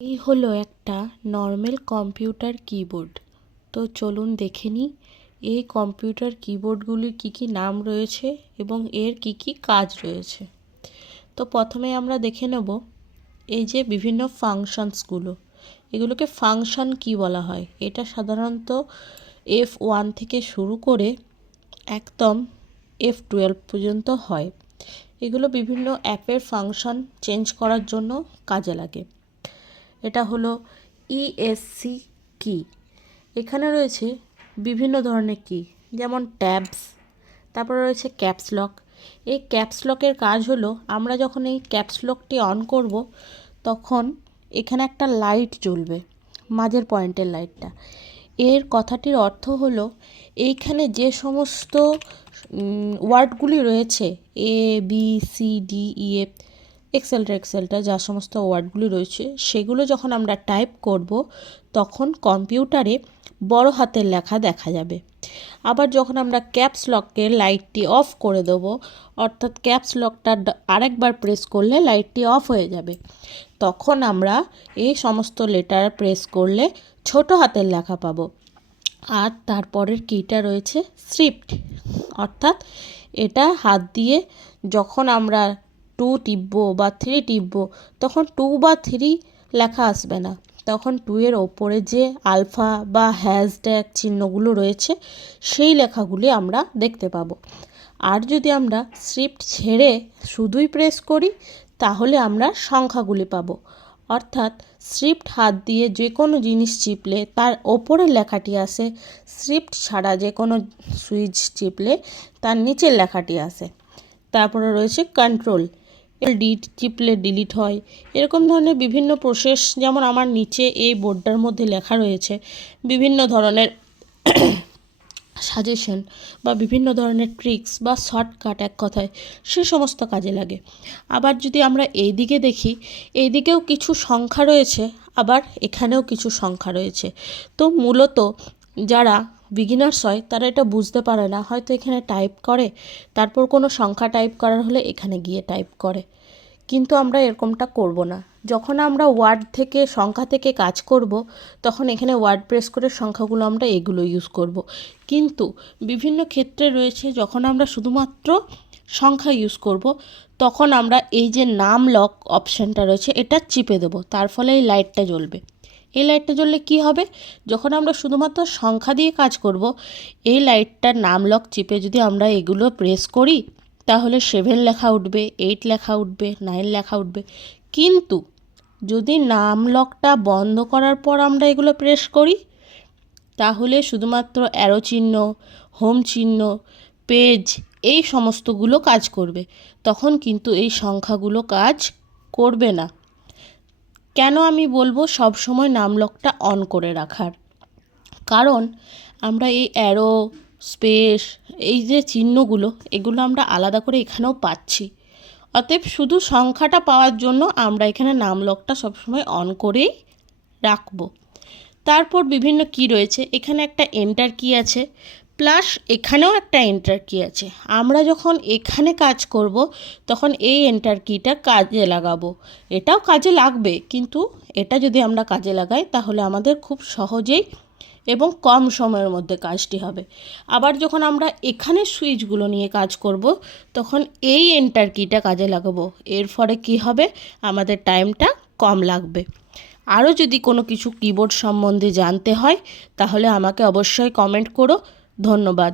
এই হলো একটা নর্মাল কম্পিউটার কিবোর্ড। তো চলুন দেখে নিই এই কম্পিউটার কিবোর্ডগুলির কী নাম রয়েছে এবং এর কী কাজ রয়েছে। তো প্রথমে আমরা দেখে নেব এই যে বিভিন্ন ফাংশনসগুলো, এগুলোকে ফাংশন কি বলা হয়। এটা সাধারণত F1 থেকে শুরু করে একদম F12 পর্যন্ত হয়। এগুলো বিভিন্ন অ্যাপের ফাংশন চেঞ্জ করার জন্য কাজে লাগে। এটা হলো ESC কি। এখানে রয়েছে বিভিন্ন ধরনের কি, যেমন ট্যাবস, তারপরে রয়েছে ক্যাপস লক। এই ক্যাপস লকের কাজ হলো আমরা যখন এই ক্যাপস লকটি অন করব তখন এখানে একটা লাইট জ্বলবে, মাঝের পয়েন্টের লাইটটা। এর কথাটির অর্থ হলো এইখানে যে সমস্ত ওয়ার্ডগুলি রয়েছে ABCDEF এক্সেলটা যা সমস্ত ওয়ার্ডগুলি রয়েছে সেগুলো যখন আমরা টাইপ করব তখন কম্পিউটারে বড় হাতের লেখা দেখা যাবে। আবার যখন আমরা ক্যাপস লকের লাইটটি অফ করে দেব, অর্থাৎ ক্যাপস লকটা আরেকবার প্রেস করলে লাইটটি অফ হয়ে যাবে, তখন আমরা এই সমস্ত লেটার প্রেস করলে ছোট হাতের লেখা পাবো। আর তারপরের কিটা রয়েছে শিফট, অর্থাৎ এটা হাত দিয়ে যখন আমরা 2 টিপবো বা 3 টিপবো তখন 2 বা 3 লেখা আসবে না, তখন 2 এর ওপরে যে আলফা বা হ্যাশট্যাগ চিহ্নগুলো রয়েছে সেই লেখাগুলি আমরা দেখতে পাবো। আর যদি আমরা শিফট ছেড়ে শুধুই প্রেস করি তাহলে আমরা সংখ্যাগুলি পাবো, অর্থাৎ শিফট হাত দিয়ে যে কোনো জিনিস চিপলে তার ওপরের লেখাটি আসে, শিফট ছাড়া যে কোনো সুইচ চিপলে তার নিচের লেখাটি আসে। তারপরে রয়েছে কন্ট্রোল, চিপলে ডিলিট হয়। এরকম ধরনের বিভিন্ন প্রসেস, যেমন আমার নিচে এই বোর্ডটার মধ্যে লেখা রয়েছে বিভিন্ন ধরনের সাজেশন বা বিভিন্ন ধরনের ট্রিক্স বা শর্টকাট, এক কথায় সে সমস্ত কাজে লাগে। আবার যদি আমরা এই দিকে দেখি, এই দিকেও কিছু সংখ্যা রয়েছে, আবার এখানেও কিছু সংখ্যা রয়েছে। তো মূলত যারা বিগিনার্স হয় তারা এটা বুঝতে পারে না, হয়তো এখানে টাইপ করে, তারপর কোনো সংখ্যা টাইপ করার হলে এখানে গিয়ে টাইপ করে। কিন্তু আমরা এরকমটা করব না। যখন আমরা ওয়ার্ড থেকে সংখ্যা থেকে কাজ করব তখন এখানে ওয়ার্ড প্রেস করে সংখ্যাগুলো আমরা এগুলো ইউজ করব। কিন্তু বিভিন্ন ক্ষেত্রে রয়েছে যখন আমরা শুধুমাত্র সংখ্যা ইউজ করব তখন আমরা এই যে নাম লক অপশানটা রয়েছে এটা চিপে দেবো, তার ফলে এই লাইটটা জ্বলবে। এই লাইটটা জ্বললে কি হবে, যখন আমরা শুধুমাত্র সংখ্যা দিয়ে কাজ করব এই লাইটটার নাম লক চিপে যদি আমরা এগুলো প্রেস করি তাহলে 7 লেখা উঠবে, 8 লেখা উঠবে, 9 লেখা উঠবে। কিন্তু যদি নাম লকটা বন্ধ করার পর আমরা এগুলো প্রেস করি তাহলে শুধুমাত্র অ্যারো চিহ্ন, হোম চিহ্ন, পেজ এই সমস্তগুলো কাজ করবে, তখন কিন্তু এই সংখ্যাগুলো কাজ করবে না। কেন আমি বলবো সব সময় নাম লকটা অন করে রাখার, কারণ আমরা এই অ্যারো, স্পেস, এই যে চিহ্নগুলো এগুলো আমরা আলাদা করে এখানেও পাচ্ছি। অতএব শুধু সংখ্যাটা পাওয়ার জন্য আমরা এখানে নাম লকটা সবসময় অন করেই রাখবো। তারপর বিভিন্ন কি রয়েছে, এখানে একটা এন্টার কি আছে, প্লাস এখানেও একটা এন্টার কি আছে। আমরা যখন এখানে কাজ করব তখন এই এন্টার কিটা কাজে লাগাবো, এটাও কাজে লাগবে, কিন্তু এটা যদি আমরা কাজে লাগাই তাহলে আমাদের খুব সহজেই এবং কম সময়ের মধ্যে কাজটি হবে। আবার যখন আমরা এখানে সুইচগুলো নিয়ে কাজ করব তখন এই এন্টার কিটা কাজে লাগাবো, এর ফলে কি হবে, আমাদের টাইমটা কম লাগবে। আরও যদি কোনো কিছু কিবোর্ড সম্বন্ধে জানতে হয় তাহলে আমাকে অবশ্যই কমেন্ট করো। ধন্যবাদ।